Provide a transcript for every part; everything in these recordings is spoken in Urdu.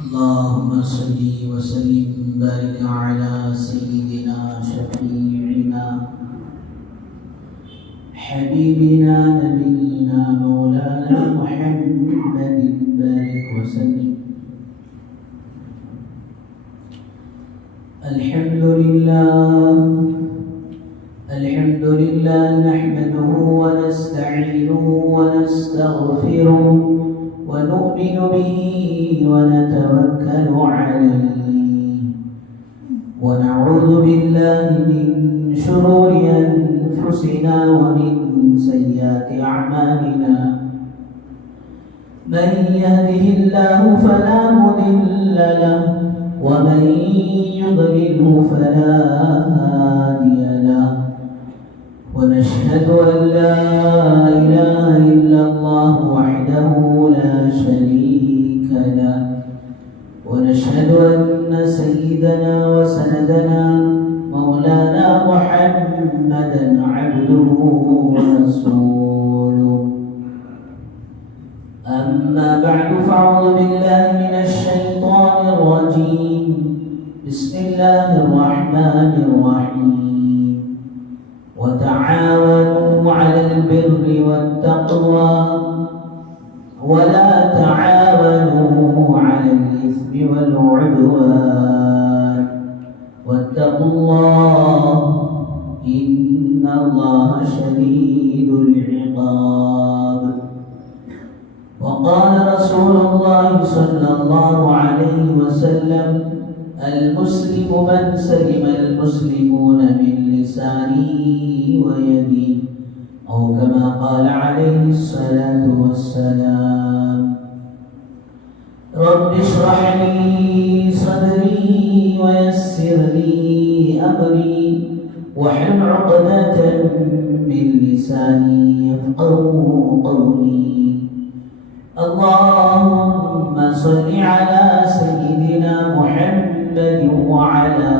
اللهم صل وسلم وبارك على سيدنا شفيعنا حبيبنا نبينا مولانا محمد بارك وسلم. الحمد لله نحمده ونستعينه ونستغفره ونؤمن به ونتوكل عليه ونعوذ بالله من شرور أنفسنا ومن سيئات أعمالنا. من يهده الله فلا مضل له ومن يضلله فلا هادي له. ونشهد أن لا إله إلا الله وحده لا شريك له. ونشهد أن سيدنا وسندنا مولانا محمدا عبده ورسوله. أما بعد فأعوذ بالله من الشيطان الرجيم. بسم الله الرحمن الرحيم. وتعاونوا على البر والتقوى ولا تعاونوا على الإثم والعدوان واتقوا الله إن الله شديد العقاب. وقال رسول الله صلى الله عليه وسلم: المسلم من سلم المسلمون من لسانه ويده، أو كما قال عليه الصلاة والسلام. رب اشرح لي صدري ويسر لي أمري واحلل عقدة من لساني يفقهوا قولي. اللهم صل على سيدنا محمد وعلى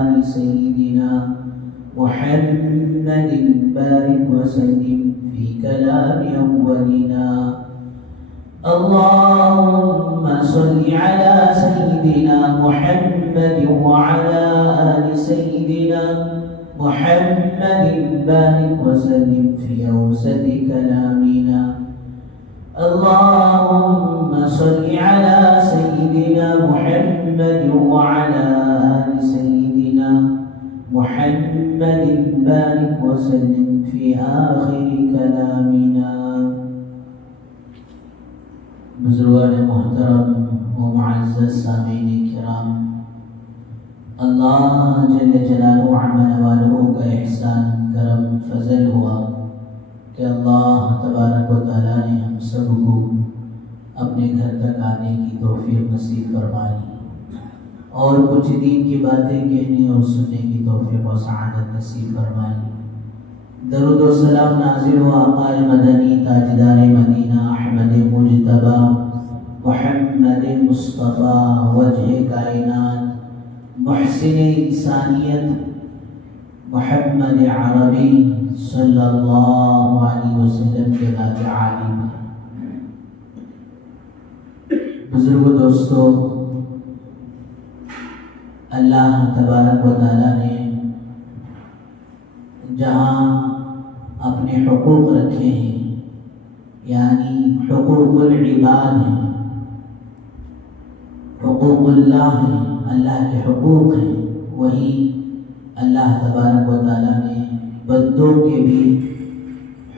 آل سيدنا محمد بارك وسلم في كلام أولنا. اللهم صل على سيدنا محمد وعلى آل سيدنا محمد بارك وسلم في أوسط كلامنا. اللهم صل على سيدنا محمد وعلى آل سيدنا محمد بارك وسلم في آخر كلامنا. بزرگان محترم و معزز سامعین کرام، اللہ جل جلالہ عمن والوں کا احسان کرم فضل ہوا کہ اللہ تبارک و تعالیٰ نے ہم سب کو اپنے گھر تک آنے کی توفیق نصیب فرمائی اور کچھ دین کی باتیں کہنے اور سننے کی توفیق و سعادت نصیب فرمائی. درود و سلام نازل ہو آقا مدنی تاجدار مدینہ احمد مجتبی محمد مصطفیٰ وجہ کائنات محسن انسانیت محمد عربی صلی اللہ علیہ وسلم کے ذات عالی پر. بزرگ دوستو، اللہ تبارک و تعالیٰ نے جہاں اپنے حقوق رکھے ہیں، یعنی حقوق العباد ہیں، حقوق اللہ ہیں، اللہ کے حقوق ہیں، وہی اللہ تبارک و تعالیٰ نے بندوں کے بھی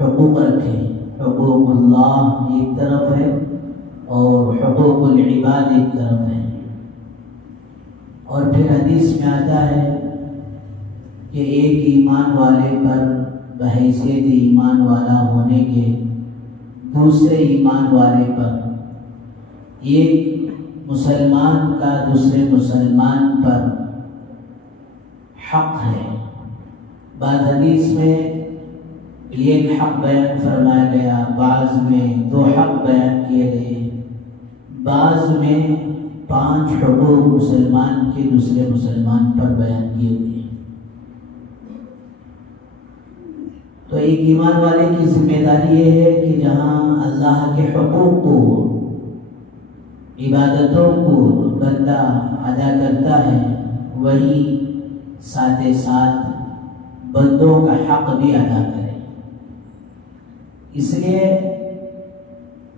حقوق رکھے ہیں. حقوق اللہ ایک طرف ہے اور حقوق العباد ایک طرف ہے. اور پھر حدیث میں آتا ہے کہ ایک ایمان والے پر بحیثیت ایمان والا ہونے کے دوسرے ایمان والے پر، ایک مسلمان کا دوسرے مسلمان پر حق ہے. بعض حدیث میں ایک حق بیان فرمایا گیا، بعض میں 2 حق بیان کیے گئے، بعض میں 5 حقوق مسلمان کے دوسرے مسلمان پر بیان کیے گئے. تو ایک ایمان والے کی ذمہ داری یہ ہے کہ جہاں اللہ کے حقوق کو عبادتوں کو بندہ ادا کرتا ہے وہی ساتھ ساتھ بندوں کا حق بھی ادا کرے. اس لیے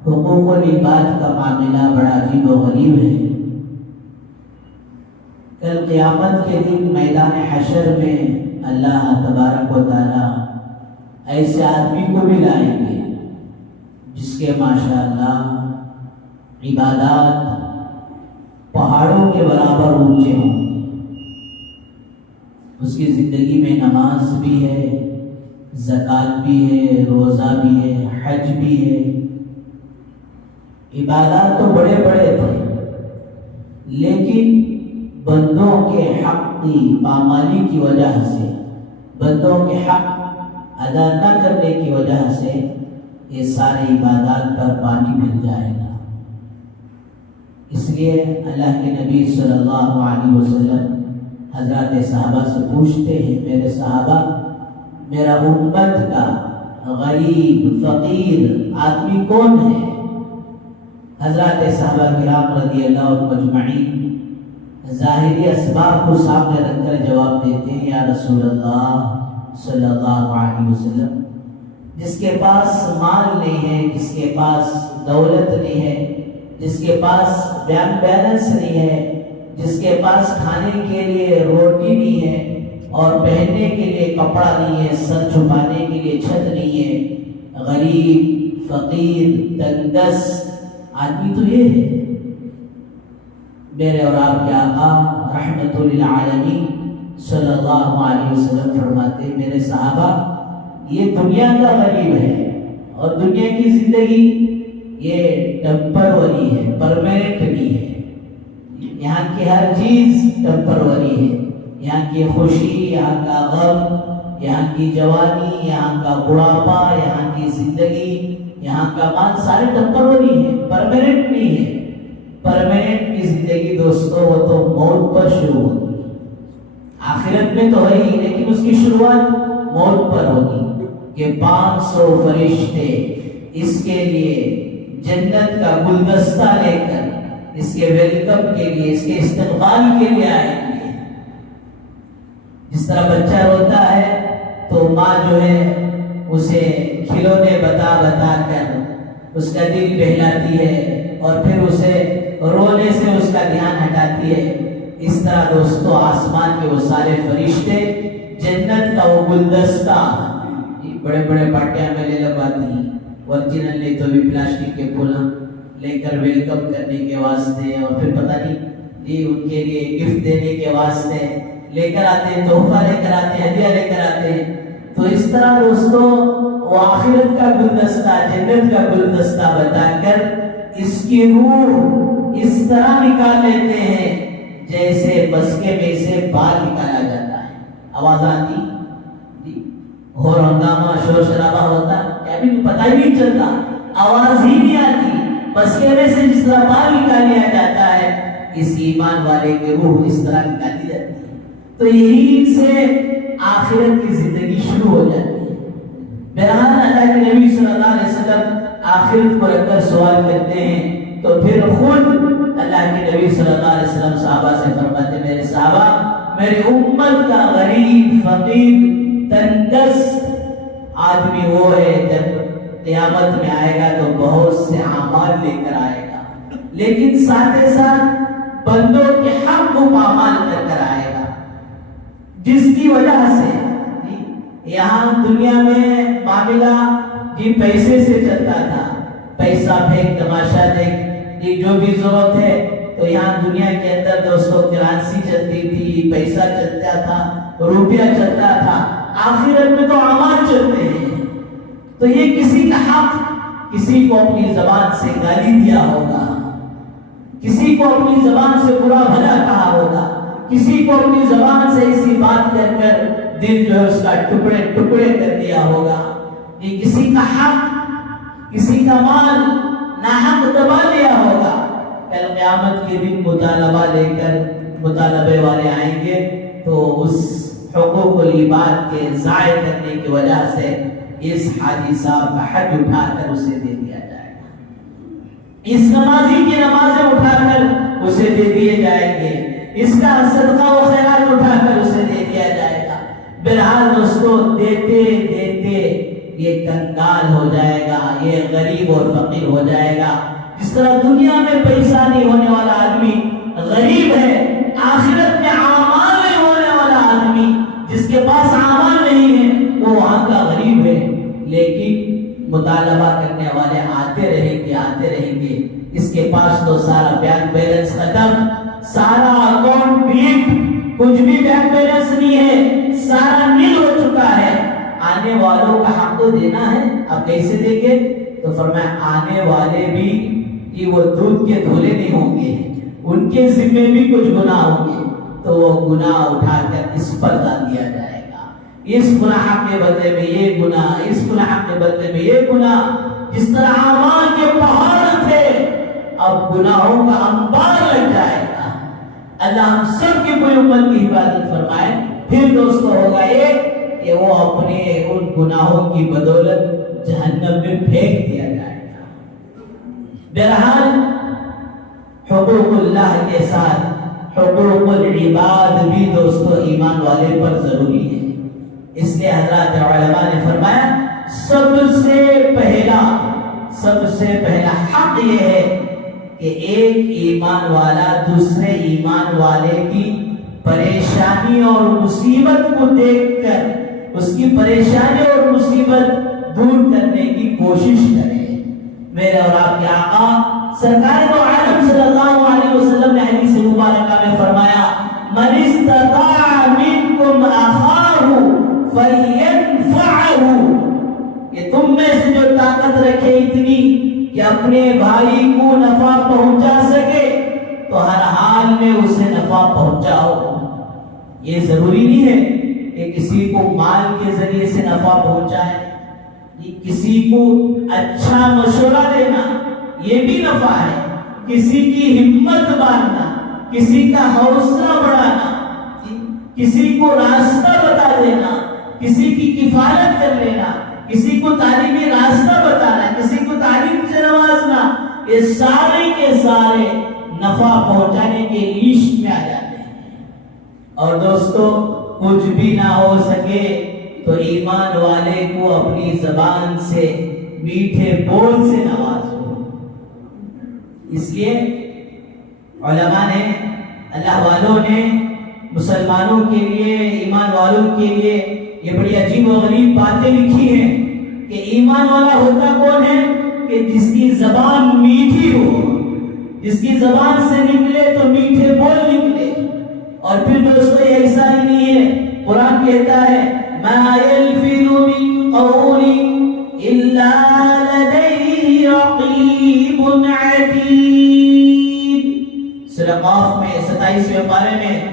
حقوق العباد کا معاملہ بڑا عجیب و غریب ہے. کل قیامت کے دن میدان حشر میں اللہ تبارک و تعالی ایسے آدمی کو بھی لائیں گے جس کے ماشاءاللہ عبادات پہاڑوں کے برابر اونچے ہوں گے. اس کی زندگی میں نماز بھی ہے، زکوٰۃ بھی ہے، روزہ بھی ہے، حج بھی ہے. عبادات تو بڑے بڑے تھے، لیکن بندوں کے حق کی پامالی کی وجہ سے، بندوں کے حق ادا نہ کرنے کی وجہ سے یہ سارے عبادات پر پانی مل جائے گا. اس لیے اللہ کے نبی صلی اللہ علیہ وسلم حضرات صحابہ سے پوچھتے ہیں، میرے صحابہ، میرا امت کا غریب فقیر آدمی کون ہے؟ حضرات صحابہ کرام رضی اللہ عنہم اجمعین ظاہری اسباب کو سامنے رکھ کر جواب دیتے ہیں، یا رسول اللہ صلی اللہ علیہ وسلم، جس کے پاس مال نہیں ہے، جس کے پاس دولت نہیں ہے، جس کے پاس بینک بیلنس نہیں ہے، جس کے پاس کھانے کے لیے روٹی نہیں ہے اور پہننے کے لیے کپڑا نہیں ہے، سر چھپانے کے لیے چھت نہیں ہے، غریب فقیر تنگدست آدمی تو یہ ہے. میرے اور آپ کے آقا رحمت للعالمین صلی اللہ علیہ وسلم فرماتے، میرے صحابہ، یہ دنیا کا غریب ہے اور دنیا کی زندگی یہ ٹیمپروری ہے، پرماننٹ نہیں ہے. یہاں کی ہر چیز ٹیمپروری ہے. یہاں کی خوشی، یہاں کا غم، یہاں کی جوانی، یہاں کا بڑھاپا، یہاں کی زندگی، یہاں کا مال سارے ٹیمپروری ہے، پرماننٹ نہیں ہے. پرماننٹ کی زندگی دوستو وہ تو موت پر شروع ہوگی. آخرت میں تو ہے ہی، لیکن اس کی شروعات موت پر ہوگی کہ 500 فرشتے اس کے لیے جنت کا گلدستہ لے کر اس کے ویلکم کے لیے، اس کے استقبال کے لیے آئیں گے. جس طرح بچہ روتا ہے تو ماں جو ہے اسے کھلونے بتا بتا کر اس کا دل بہلاتی ہے اور پھر اسے رونے سے اس کا دھیان ہٹاتی ہے. اس طرح دوستو آسمان کے وہ سارے فرشتے جنت کا وہ گلدستہ بڑے بڑے پاٹیاں میں لے لگاتی ہیں، ورجنل نہیں تو بھی پلاسٹک کے پھول لے کر ویلکم کرنے کے واسطے، اور پھر پتہ نہیں جی ان کے لیے گفٹ دینے کے واسطے لے کر آتے ہیں، تحفہ لے کر آتے ہیں، ہدیہ لے کر آتے ہیں. تو اس طرح دوستو وہ آخرت کا گلدستہ، جنت کا گلدستہ بتا کر اس کی روح اس طرح نکال لیتے ہیں جیسے بسکے میں سے بال نکالا جاتا ہے. آواز آتی اور ہنگامہ شور شرابہ ہوتا، کیا بھی پتہ ہی نہیں چلتا، آواز ہی نہیں آتی. بسکے میں سے جس طرح بال نکال لیا جاتا ہے، اس ایمان والے کی روح اس طرح نکالی جاتی ہے. تو یہی سے آخرت کی زندگی شروع ہو جاتی ہے. بہرحال اللہ کے نبی صلی اللہ علیہ وسلم آخرت کو رکھ کر سوال کرتے ہیں تو پھر خود اللہ کے نبی صلی اللہ علیہ وسلم صحابہ سے فرماتے، میرے صحابہ، میری امت کا غریب فقیر تنگدست آدمی وہ ہے جب قیامت میں آئے گا تو بہت سے اعمال لے کر آئے گا، لیکن ساتھ ساتھ بندوں کے حق کو پامال کر کر آئے گا، جس کی وجہ سے یہاں دنیا میں معاملہ جی پیسے سے چلتا تھا. پیسہ پھینک تماشا دیکھ، یہ جو بھی ضرورت ہے تو یہاں دنیا کے اندر دوستوں کرنسی چلتی تھی، پیسہ چلتا تھا، روپیہ چلتا تھا. آخرت میں تو اعمال چلتے ہیں. تو یہ کسی کا حق، کسی کو اپنی زبان سے گالی دیا ہوگا، کسی کو اپنی زبان سے برا بھلا کہا ہوگا، کسی کو اپنی زبان سے ایسی بات کر کر دل جو ہے اس کا ٹکڑے ٹکڑے کر دیا ہوگا. یہ کسی کا حق، کسی کا مال ناحق دبا لیا ہوگا. کل قیامت کے دن مطالبہ لے کر مطالبے والے آئیں گے تو اس حقوق العباد کے ضائع کرنے کی وجہ سے اس حاجی صاحب کا حج اٹھا کر اسے دے دیا جائے گا. اس نمازی کی نمازیں اٹھا کر اسے دے دیے جائیں گے، اس کا صدقہ و خیرات اٹھا کر اسے دے دیا جائے گا۔ بہرحال دوستو، دیتے دیتے یہ کنگال ہو جائے گا، یہ غریب اور فقیر ہو جائے گا۔ جس طرح دنیا میں پیسہ نہیں ہونے والا آدمی غریب ہے، آخرت میں اعمال نہیں ہونے والا آدمی جس کے پاس اعمال نہیں ہے وہ وہاں کا غریب ہے۔ لیکن مطالبہ کرنے والے آتے رہیں گے، اس کے پاس تو سارا بینک بیلنس ختم، سارا اکاؤنٹ ڈیلیٹ، کچھ بھی بینک بیلنس نہیں ہے، سارا نیل ہو چکا ہے۔ آنے والوں کا حق تو دینا ہے، اب کیسے دیں گے؟ تو فرمایا آنے والے بھی کہ وہ دودھ کے دھولے نہیں ہوں گے، ان کے ذمے بھی کچھ گناہ ہوں گے، تو وہ گناہ اٹھا کر اس پر ڈال دیا جائے گا۔ اس گناہ کے بدلے میں یہ گناہ، اس گناہ کے بدلے میں یہ گناہ۔ جس طرح اعمال کے پہاڑ تھے، اب گناہوں کا انبار لگ جائے گا۔ اللہ ہم سب کی پوری امت کی حفاظت فرمائے۔ پھر دوستو ہوگا یہ کہ وہ اپنے ان گناہوں کی بدولت جہنم میں پھینک دیا جائے گا۔ بہرحال حقوق اللہ کے ساتھ حقوق العباد بھی دوستو ایمان والے پر ضروری ہے۔ اس لیے حضرات علماء نے فرمایا سب سے پہلا حق یہ ہے کہ ایک ایمان والا دوسرے ایمان والے کی پریشانی اور مصیبت کو دیکھ کر اس کی پریشانی اور مصیبت دور کرنے کی کوشش کرے۔ میرے اور آپ کے آقا سرکار دو عالم صلی اللہ علیہ وسلم نے حدیث مبارکہ میں فرمایا من استطاع منکم اخاہ فلینفعہ، کہ تم میں سے جو طاقت رکھے اتنی کہ اپنے بھائی کو نفع پہنچا سکے تو ہر حال میں اسے نفع پہنچاؤ۔ یہ ضروری نہیں ہے کہ کسی کو مال کے ذریعے سے نفع پہنچائے، کسی کو اچھا مشورہ دینا یہ بھی نفع ہے، کسی کی ہمت باندھنا، کسی کا حوصلہ بڑھانا، کسی کو راستہ بتا دینا، کسی کی کفالت کر لینا، کسی کو تعلیمی راستہ بتانا، کسی کو تعلیم سے نوازنا، یہ سارے کے سارے نفع پہنچانے کے لسٹ میں آ جاتے ہیں۔ اور دوستو کچھ بھی نہ ہو سکے تو ایمان والے کو اپنی زبان سے میٹھے بول سے نوازو۔ اس لیے علماء نے، اللہ والوں نے مسلمانوں کے لیے، ایمان والوں کے لیے یہ بڑی عجیب و غریب باتیں لکھی ہیں کہ ایمان والا ہوتا کون ہے؟ کہ جس کی زبان میٹھی ہو، جس کی زبان سے نکلے تو میٹھے بول نکلے۔ اور پھر دوستو یہ ایسا ہی نہیں ہے، قرآن کہتا ہے ما يلفظ من قول الا لديه رقیب عتید۔ سورہ قاف میں 27ویں پارے میں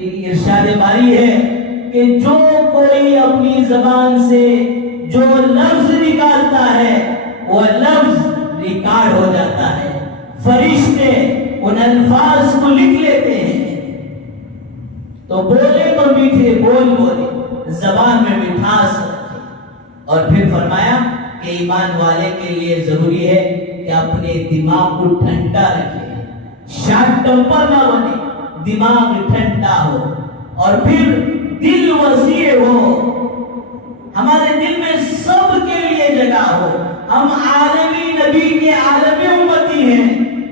ارشاد باری ہے کہ جو کوئی اپنی زبان سے جو لفظ نکالتا ہے وہ لفظ ریکارڈ ہو جاتا ہے، فرشتے ان الفاظ کو لکھ لیتے ہیں۔ تو بولے تو میٹھے بول بولے، زبان میں مٹھاس رکھے۔ اور پھر فرمایا کہ ایمان والے کے لیے ضروری ہے کہ اپنے دماغ کو ٹھنڈا رکھے، شارٹ ٹیمپر نہ بنے، دماغ ٹھنڈا ہو، اور پھر دل وسیع ہو، ہمارے دل میں سب کے لیے جگہ ہو۔ ہم عالمی نبی کے عالمی امتی ہیں،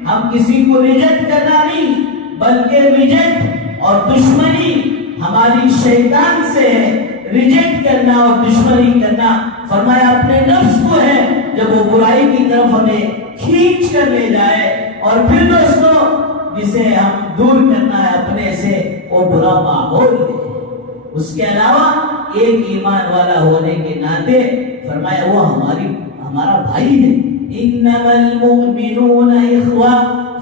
ہم کسی کو ریجیکٹ کرنا نہیں بلکہ ریجیکٹ اور دشمنی ہماری شیطان سے ہے، ریجیکٹ کرنا اور دشمنی کرنا فرمایا اپنے نفس کو ہے، جب وہ برائی کی طرف ہمیں کھینچ کر لے جائے۔ اور پھر دوستو جسے ہم دور کرنا ہے اپنے سے وہ برا ماحول ہے۔ اس کے علاوہ ایک ایمان والا ہونے کے ناطے فرمایا وہ ہمارا بھائی ہے۔ انما المؤمنون اخوہ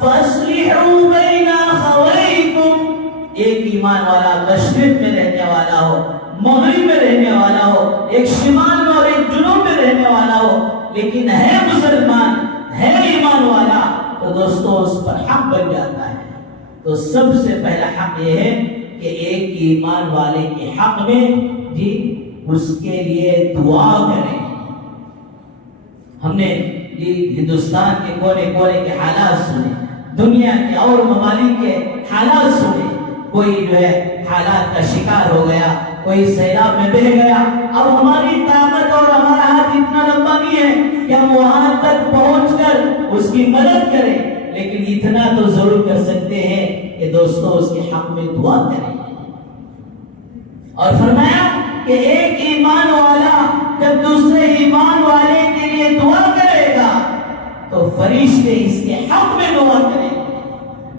فاصلحوا بین اخویکم۔ ایک ایمان والا مشرق میں رہنے والا ہو، مغرب میں رہنے والا ہو، ایک شمال میں اور ایک جنوب میں رہنے والا ہو، لیکن ہے مسلمان، ہے ایمان والا، تو دوستو اس پر حق بن جاتا ہے۔ تو سب سے پہلا حق یہ ہے کہ ایک ایمان والے کے حق میں اس کے لیے دعا کریں۔ ہم نے ہندوستان کے کونے کونے کے حالات سنے، دنیا کے اور ممالک کے حالات سنے. کوئی جو ہے حالات کا شکار ہو گیا، کوئی سیلاب میں بہہ گیا. اب ہماری طاقت اور ہمارا ہاتھ اتنا لمبا نہیں ہے کہ ہم وہاں تک پہنچ کر اس کی مدد کریں، لیکن اتنا تو ضرور کر سکتے ہیں کہ دوستو اس کے حق میں دعا کریں. اور فرمایا کہ ایک ایمان والا جب دوسرے ایمان والے کے لیے دعا کرے گا تو فرشتے اس کے حق میں دعا کریں گے.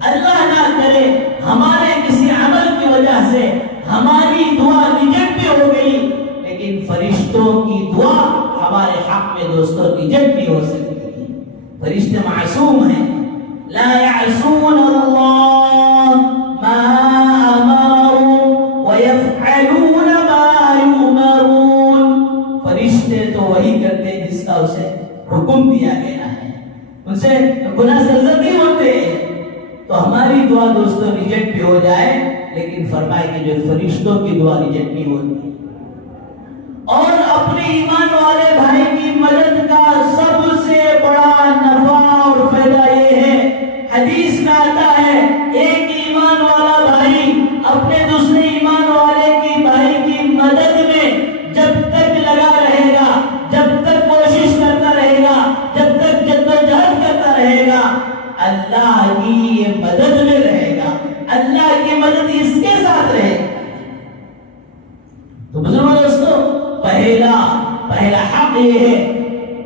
اللہ نہ کرے ہمارے کسی عمل کی وجہ سے ہماری دعا ریجیکٹ بھی ہو گئی، لیکن فرشتوں کی دعا ہمارے حق میں دوستوں ریجیکٹ بھی ہو سکتی ہے. فرشتے معصوم ہیں، لا يعصون اللہ ما امروا ويفعلون ما يؤمرون. فرشتے تو وہی کرتے ہیں جس کا اسے حکم دیا گیا ہے، ان سے گناہ سرزد نہیں ہوتے. تو ہماری دعا دوستوں ریجیکٹ بھی ہو جائے، لیکن فرمائے کہ جو فرشتوں کی دعا ریجیکٹ نہیں ہوتی. اور اپنے ایمان والے بھائی کی مدد کا سب سے بڑا نفع اور فائدہ یہ ہے، حدیث میں آتا ہے ایک ایمان والا بھائی اپنے دوسرے ایمان والے کی بھائی کی مدد میں جب تک لگا رہے گا، جب تک کوشش کرتا رہے گا، جب تک جدوجہد کرتا رہے گا، اللہ کی یہ مدد میں رہے گا، اللہ کی مدد اس کے ساتھ رہے گا. تو بزرگوں دوستو، پہلا حق یہ ہے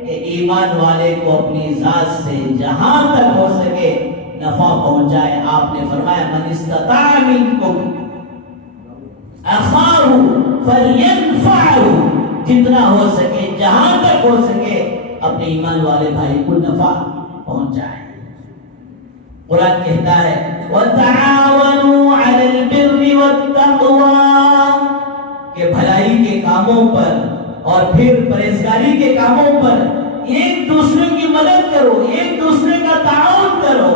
کہ ایمان والے کو اپنی ذات سے جہاں تک ہو سکے نفع پہنچائے. آپ نے فرمایا من استطاع منکم اخاہ فلینفعہ، جتنا ہو سکے جہاں تک ہو سکے اپنے ایمان والے بھائی کو نفع پہنچائے. قرآن کہتا ہے وَتَعَاوَنُوا عَلَى الْبِرِّ وَالتَّقْوَى، کہ بھلائی کے کاموں پر اور پھر پرہیزگاری کے کاموں پر ایک دوسرے کی مدد کرو، ایک دوسرے کا تعاون کرو.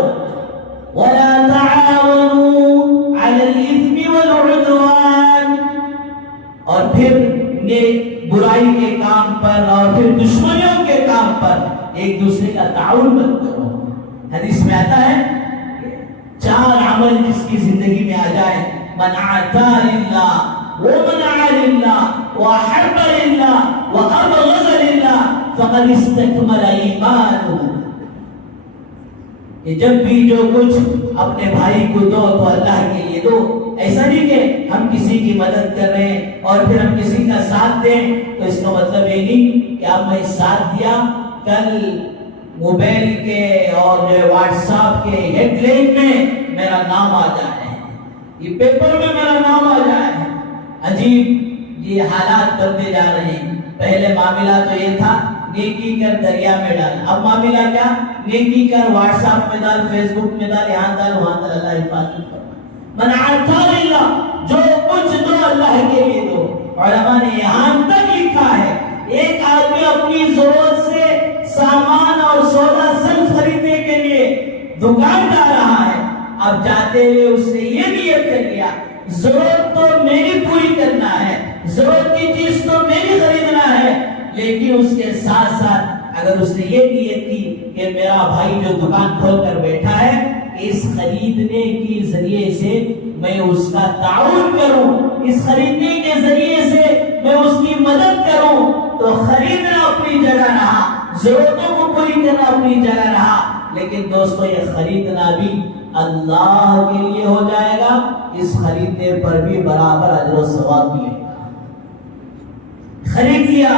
وَلَا تَعَاوَنُوا عَلَى الْإِثْمِ وَالْعُدْوَانِ، اور پھر برائی کے کام پر اور پھر دشمنیوں کے کام پر ایک دوسرے کا تعاون مت کرو. حدیث میں آتا ہے 4 عمل جس کی زندگی میں آ جائے، من عطا للہ ومنع للہ وحب للہ وابغض للہ فقد استکمل ایمانہ، کہ جب بھی جو کچھ اپنے بھائی کو دو تو اللہ کے لیے دو. ایسا نہیں کہ ہم کسی کی مدد کر رہے ہیں اور پھر ہم کسی کا ساتھ دیں، تو اس کا مطلب یہ نہیں کہ اب میں ساتھ دیا کل موبائل کے اور جو واٹس ایپ کے ہیڈ لائن میں میرا نام آ جائے، یہ پیپر میں میرا نام آ جائے. عجیب یہ حالات بنتے جا رہے ہیں. پہلے معاملہ تو یہ تھا نیکی کر دریا میں ڈال، اب معاملہ کیا، نیکی کر واٹس ایپ میں ڈال، فیس بک میں ڈال، یہاں ڈال وہاں ڈال. اللہ حفاظت فرمائے. من عطا للہ، جو کچھ دو اللہ کے لیے دو. علماء نے یہاں تک لکھا ہے ایک آدمی اپنی ضرورت سے سامان اور سودا صرف خریدنے کے لیے دکان جا رہا ہے، اب جاتے ہوئے اس نے یہ نیت کر لیا ضرورت تو میری پوری کرنا ہے، ضرورت کی چیز تو میری خریدنا ہے، لیکن اس کے ساتھ ساتھ اگر اس نے یہ نیت کی کہ میرا بھائی جو دکان کھول کر بیٹھا ہے اس خریدنے کے ذریعے سے میں اس کا تعاون کروں، اس خریدنے کے ذریعے سے میں اس کی مدد کروں، تو خریدنا اپنی جگہ رہا، ضرورتوں کو پوری کرنا اپنی جگہ رہا. لیکن دوستو یہ خریدنا بھی اللہ کے لیے ہو جائے گا، اس خریدنے پر بھی برابر اجر و ثواب ملے گا. خرید لیا،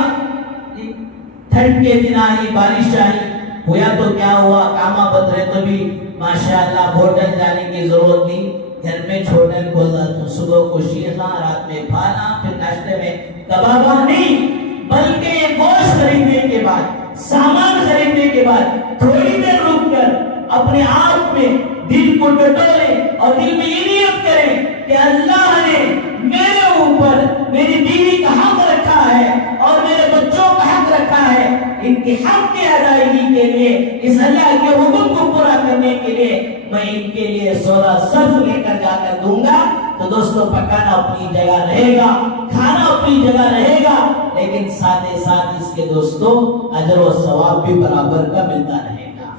ٹھنڈ کے دن آئی، بارش آئی، ہوا تو کیا ہوا، کاما بند رہے تو بھی ماشاءاللہ ہوٹل جانے کی ضرورت نہیں، گھر میں چھوٹے کھولا تو صبح کو شیخا، رات میں کھانا، پھر ناشتے میں کبابا نہیں، بلکہ یہ گوشت خریدنے کے بعد، سامان خریدنے کے بعد تھوڑی دیر رک کر اپنے آپ میں دل کو ٹٹولے اور دل میں یہ نیت کریں کہ اللہ نے میرے اوپر میری بیوی کا حق رکھا ہے اور میرے بچوں کا حق رکھا ہے، ان کے حق کی ادائیگی کے لیے، اس اللہ کے حکم کو پورا کرنے کے لیے میں ان کے لیے سودا صرف لے کر جا کر دوں گا. تو دوستو پکانا اپنی جگہ رہے گا، کھانا اپنی جگہ رہے گا، لیکن ساتھ ساتھ اس کے دوستو اجر و ثواب بھی برابر کا ملتا رہے گا۔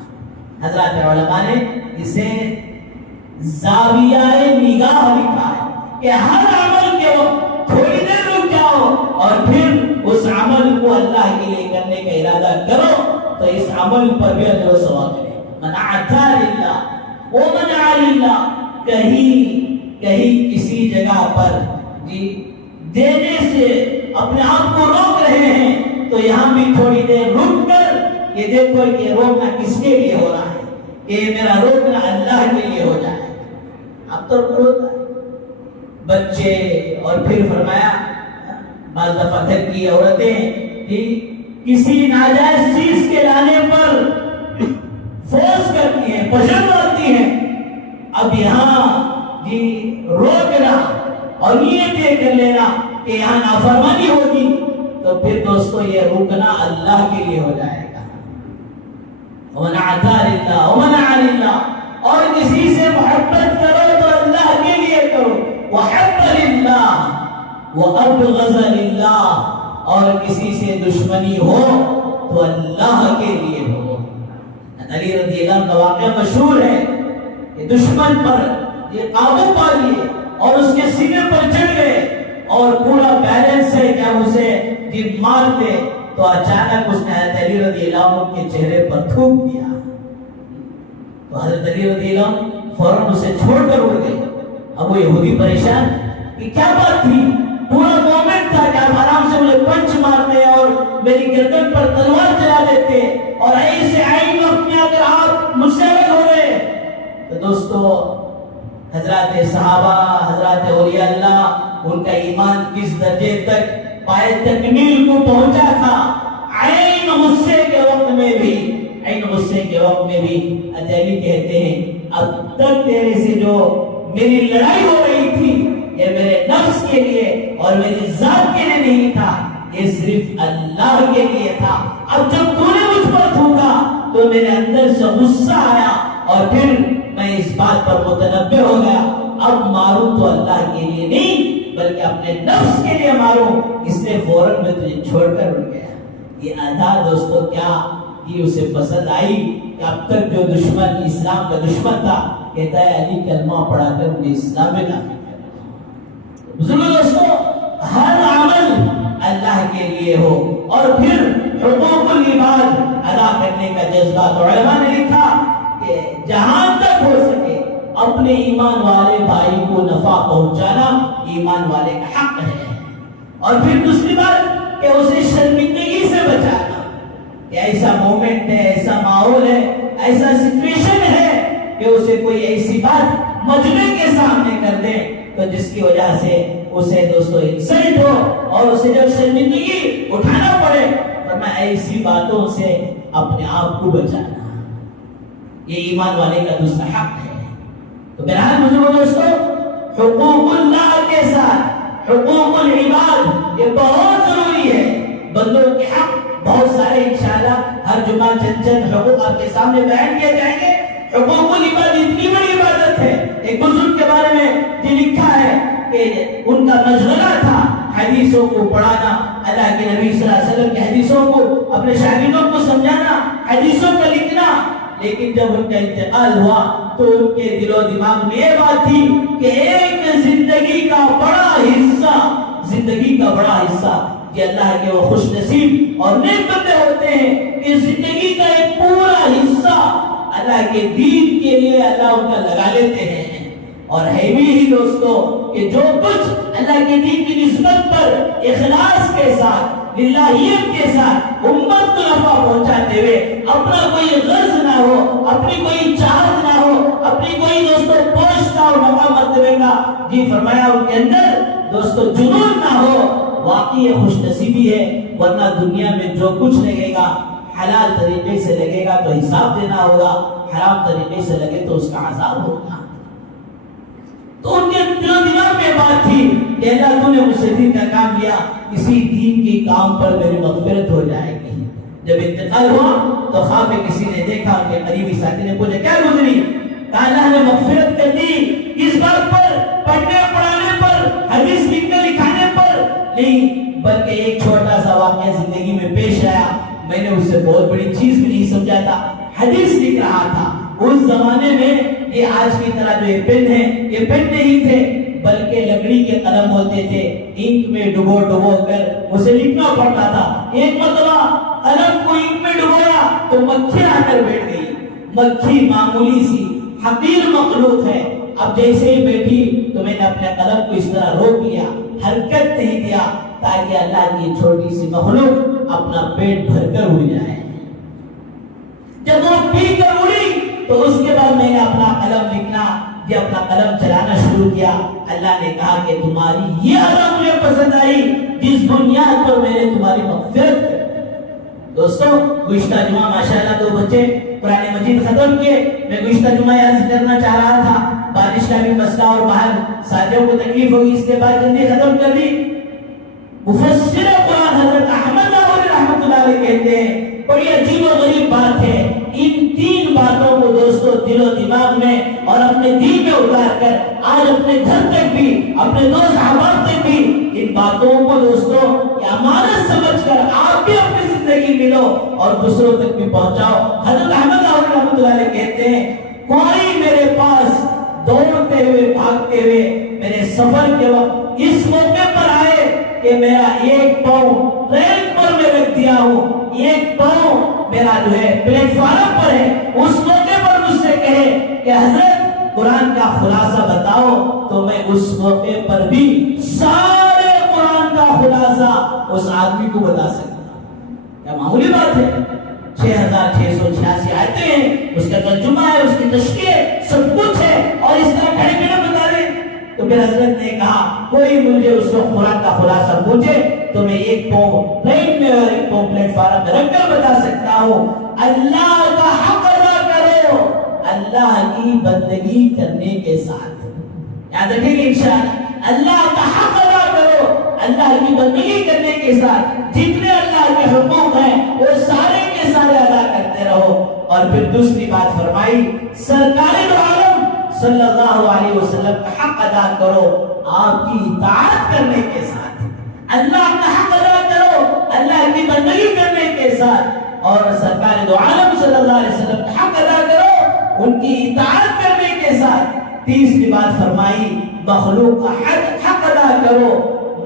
حضرات علماء نے اسے زاویہ نگاہ لکھا ہے کہ ہر عمل کے وقت تھوڑی دیر رک جاؤ اور پھر اس عمل کو اللہ کے لیے کرنے کا ارادہ کرو تو اس عمل پر بھی اجر و ثواب ملے۔ من اعطى للہ ومنع للہ، کہیں کسی جگہ پر دینے سے اپنے آپ کو روک رہے ہیں تو یہاں بھی تھوڑی دیر رک کر یہ دیکھو کہ روکنا کس کے لیے ہو رہا ہے، کہ میرا روکنا اللہ کے لیے ہو جائے۔ اب تو ہوتا ہے بچے، اور پھر فرمایا بعض دفعہ گھر کی عورتیں کسی ناجائز چیز کے لانے پر فورس کرتی ہیں، پشن کرتی ہیں۔ اب یہاں روکنا اور نیت یہ کر لینا کہ یہاں نافرمانی ہوگی تو پھر دوستو یہ رکنا اللہ کے لیے ہو جائے گا۔ ومن اعطى للہ ومنع للہ، اور کسی سے محبت کرو تو اللہ کے لیے کرو، وحب للہ وابغض للہ، اور کسی سے دشمنی ہو تو اللہ کے لیے ہو۔ علی رضی اللہ عنہ کا واقعہ مشہور ہے کہ دشمن پر یہ قابو پا لیے اور اس کے سینے پر چڑھ گئے اور پورا بیلنس ہے کہ اسے جب مارتے تو اچانک اس نے حضرت علی رضی اللہ عنہ کے چہرے پر تھوک دیا تو حضرت علی رضی اللہ عنہ فوراً اسے چھوڑ کر اڑ گئے۔ اب وہ یہودی پریشان کہ کیا بات تھی، پورا مومنٹ تھا کہ آپ آرام سے مجھے پنچ مارتے اور میری گردن پر تلوار چلا دیتے اور ایسے عین وقت میں اگر آپ مجھ سے الگ ہو گئے تو دوستو حضرات صحابہ، حضرات اولیاء اللہ، ان کا ایمان کس درجے تک پائے تکمیل کو پہنچا تھا۔ عین غصے کے وقت میں بھی علی کہتے ہیں اب تک تیرے سے جو میری لڑائی ہو رہی تھی یہ میرے نفس کے لیے اور میری ذات کے لیے نہیں تھا، یہ صرف اللہ کے لیے تھا۔ اب جب تو نے مجھ پر تھوکا تو میرے اندر سے غصہ آیا اور پھر میں اس بات پر متنبہ ہو گیا، اب ماروں تو اللہ کے لیے نہیں بلکہ اپنے نفس کے لیے ماروں، اس لیے فوراً میں تجھے چھوڑ کر اٹھ گیا۔ یہ ادا دوستو کیا یہ اسے پسند آئی کہ اب تک جو دشمن اسلام کا دشمن تھا کہتا ہے علی کلمہ پڑھا کر مجھے اسلام میں داخل کر۔ بزرگوں دوستو ہر عمل اللہ کے لیے ہو اور پھر حقوق العباد ادا کرنے کا جذبہ۔ تو علماء نے لکھا کہ جہاں تک ہو سکے اپنے ایمان والے بھائی کو نفع پہنچانا ایمان والے کا حق ہے، اور پھر دوسری بات کہ اسے شرمندگی سے بچانا، کہ ایسا مومنٹ ہے، ایسا ماحول ہے، ایسا سچویشن ہے کہ اسے کوئی ایسی بات مجمع کے سامنے کر دے تو جس کی وجہ سے اسے دوستو انسلٹ ہو اور اسے جب شرمندگی اٹھانا پڑے تو میں ایسی باتوں سے اپنے آپ کو بچانا، یہ ایمان والے کا دوسرا حق ہے۔ تو بہرحال بزرگوں دوستو حقوق اللہ کے ساتھ حقوق العباد یہ بہت ضروری ہے۔ بندوں کے حق بہت سارے انشاءاللہ ہر جمعہ چند حقوق آپ کے سامنے بیان کیے جائیں گے۔ حقوق العباد اتنی بڑی عبادت ہے، ایک بزرگ کے بارے میں یہ لکھا ہے کہ ان کا مشغلہ تھا حدیثوں کو پڑھانا، اللہ کے نبی صلی اللہ علیہ وسلم کی حدیثوں کو اپنے شاگردوں کو سمجھانا، حدیثوں کا لکھنا، لیکن جب ان کا انتقال ہوا تو ان کے دل و دماغ میں یہ بات تھی کہ ایک زندگی کا بڑا حصہ کہ اللہ کے وہ خوش نصیب اور نیک بندے ہوتے ہیں کہ زندگی کا ایک پورا حصہ اللہ کے دین کے لیے اللہ ان کا لگا لیتے ہیں۔ اور ہے بھی ہی دوستو کہ جو کچھ اللہ کے دین کی نسبت پر اخلاص کے ساتھ، للہیت کے ساتھ امت کو نفع پہنچاتے ہوئے اپنا کوئی غرض نہ ہو، اپنی کوئی چاہت نہ ہو، اپنی کوئی دوستو پوش نہ ہو نفع مرتبے کا، فرمایا ان کے اندر دوستو جنون نہ ہو، واقعی خوش نصیبی ہے۔ ورنہ دنیا میں جو کچھ لگے گا حلال طریقے سے لگے گا تو حساب دینا ہوگا، حرام طریقے سے لگے تو اس کا عذاب ہوگا۔ تو ان کے دل و دماغ میں بات تھی کہ اللہ تو نے مجھ سے دین کا کام لیا، اسی دین کی کام پر میری مغفرت ہو جائے گی۔ جب انتقال ہوا تو خواب میں کسی نے دیکھا، ان کے قریبی ساتھی نے پوچھا کیا گزری؟ کہا اللہ نے مغفرت کر دی، اس بات پر پڑھنے پڑھانے نے اس سے بہت بڑی چیز بھی نہیں سمجھا تھا، حدیث لکھ رہا تھا۔ اس زمانے میں یہ آج کی طرح جو یہ پین ہے، یہ پین نہیں تھے، بلکہ لکڑی کے قلم ہوتے تھے، انک میں ڈبو کر اسے لکھنا پڑتا تھا۔ ایک مرتبہ قلم کو انک میں ڈبویا تو مکھی آ کر بیٹھ گئی۔ مکھی معمولی سی حقیر مخلوق ہے، اب جیسے ہی بیٹھی تو میں نے اپنے قلم کو اس طرح روک لیا، حرکت نہیں دیا، تاکہ اللہ کی چھوٹی سی مخلوق اپنا پیٹ بھر کر اڑ جائے۔ جب وہ پی کر اڑی تو اس کے بعد میں نے اپنا قلم لکھنا یا اپنا قلم چلانا شروع کیا۔ اللہ نے کہا کہ تمہاری یہ ادا مجھے پسند آئی جس بنیاد پر میں نے تمہاری مغفرت کی۔ دوستو، گزشتہ جمعہ ماشاءاللہ 2 بچے قرآن مجید ختم کیے۔ میں گزشتہ جمعہ یاد کرنا چاہ رہا تھا، بارش کا بھی مسئلہ اور باہر ساتھیوں کو تکلیف ہوگی، اس کے بعد جلدی ختم کر دی۔ مفسر قرآن حضرت احمد لاہوری رحمۃ اللہ علیہ کہتے ہیں، بڑی عجیب و غریب بات ہے، ان 3 باتوں کو دوستو دل و دماغ میں اور اپنے دل میں اتار کر آج اپنے گھر تک بھی، اپنے دوست احباب تک بھی ان باتوں کو دوستو یہ امانت سمجھ کر آپ بھی اپنی زندگی میں لو اور دوسروں تک بھی پہنچاؤ۔ حضرت احمد لاہوری رحمۃ اللہ علیہ کہتے ہیں، کوئی میرے پاس دوڑتے ہوئے بھاگتے ہوئے میرے سفر کے وقت اس موقع پر آئے کہ میرا ایک پاؤں ٹرین پر میں رکھ دیا ہوں، ایک پاؤں میرا جو ہے پلیٹ فارم پر ہے، اس موقع پر مجھ سے کہے کہ حضرت قرآن کا خلاصہ بتاؤ، تو میں اس موقع پر بھی سارے قرآن کا خلاصہ اس آدمی کو بتا سکتا۔ کیا معمولی بات ہے؟ 6686 آیتیں ہیں، اس کا ترجمہ ہے، اس کی تشریح ہے، سب کچھ ہے، اور اس طرح کھڑے کھڑے بتا دیں۔ تو پھر حضرت نے کہا کوئی مجھے اس وقت قرآن کا خلاصہ پوچھے تو میں ایک پاؤں ٹرین میں اور ایک پاؤں پلیٹ فارم میں رکھ کر بتا سکتا ہوں۔ اللہ کا حق ادا کرو اللہ کی بندگی کرنے کے ساتھ، یاد رکھیں گے انشاءاللہ، اللہ کا حق ادا کرو اللہ کی بندگی کرنے کے ساتھ، جتنے اللہ کے حقوق ہیں وہ سارے کے سارے ادا کرتے رہو۔ اور پھر دوسری بات فرمائی، سرکار دو عالم صلی اللہ علیہ وسلم کا حق ادا کرو آپ کی اطاعت کرنے کے ساتھ، اللہ کا حق ادا کرو اللہ کی بندگی کرنے کے ساتھ، اور سرکار دو عالم صلی اللہ علیہ وسلم کا حق ادا کرو ان کی اطاعت کرنے کے ساتھ۔ تیسری بات فرمائی، مخلوق کا حق ادا کرو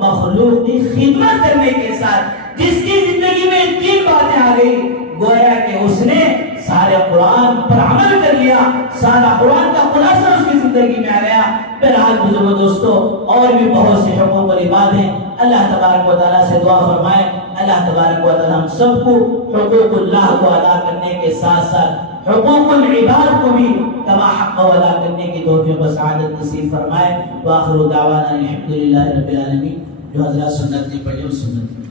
مخلوق کی خدمت کرنے کے ساتھ۔ جس کی زندگی میں 3 باتیں آ گئی، گویا کہ اس نے سارے قرآن پر عمل کر لیا، سارا قرآن کا خلاصہ اس کی زندگی میں آ گیا۔ بہرحال بزرگوں دوستو، اور بھی بہت سے حقوق اور عبادتیں اللہ تبارک و تعالیٰ سے دعا فرمائے، اللہ تبارک و تعالیٰ ہم سب کو حقوق اللہ کو ادا کرنے کے ساتھ ساتھ حقوق العباد کو بھی کما حق ادا کرنے کی توفیق و سعادت نصیب فرمائے۔ وآخر دعوانا الحمدللہ رب العالمین۔ جو حضرات سنت نے پڑھی وہ سنت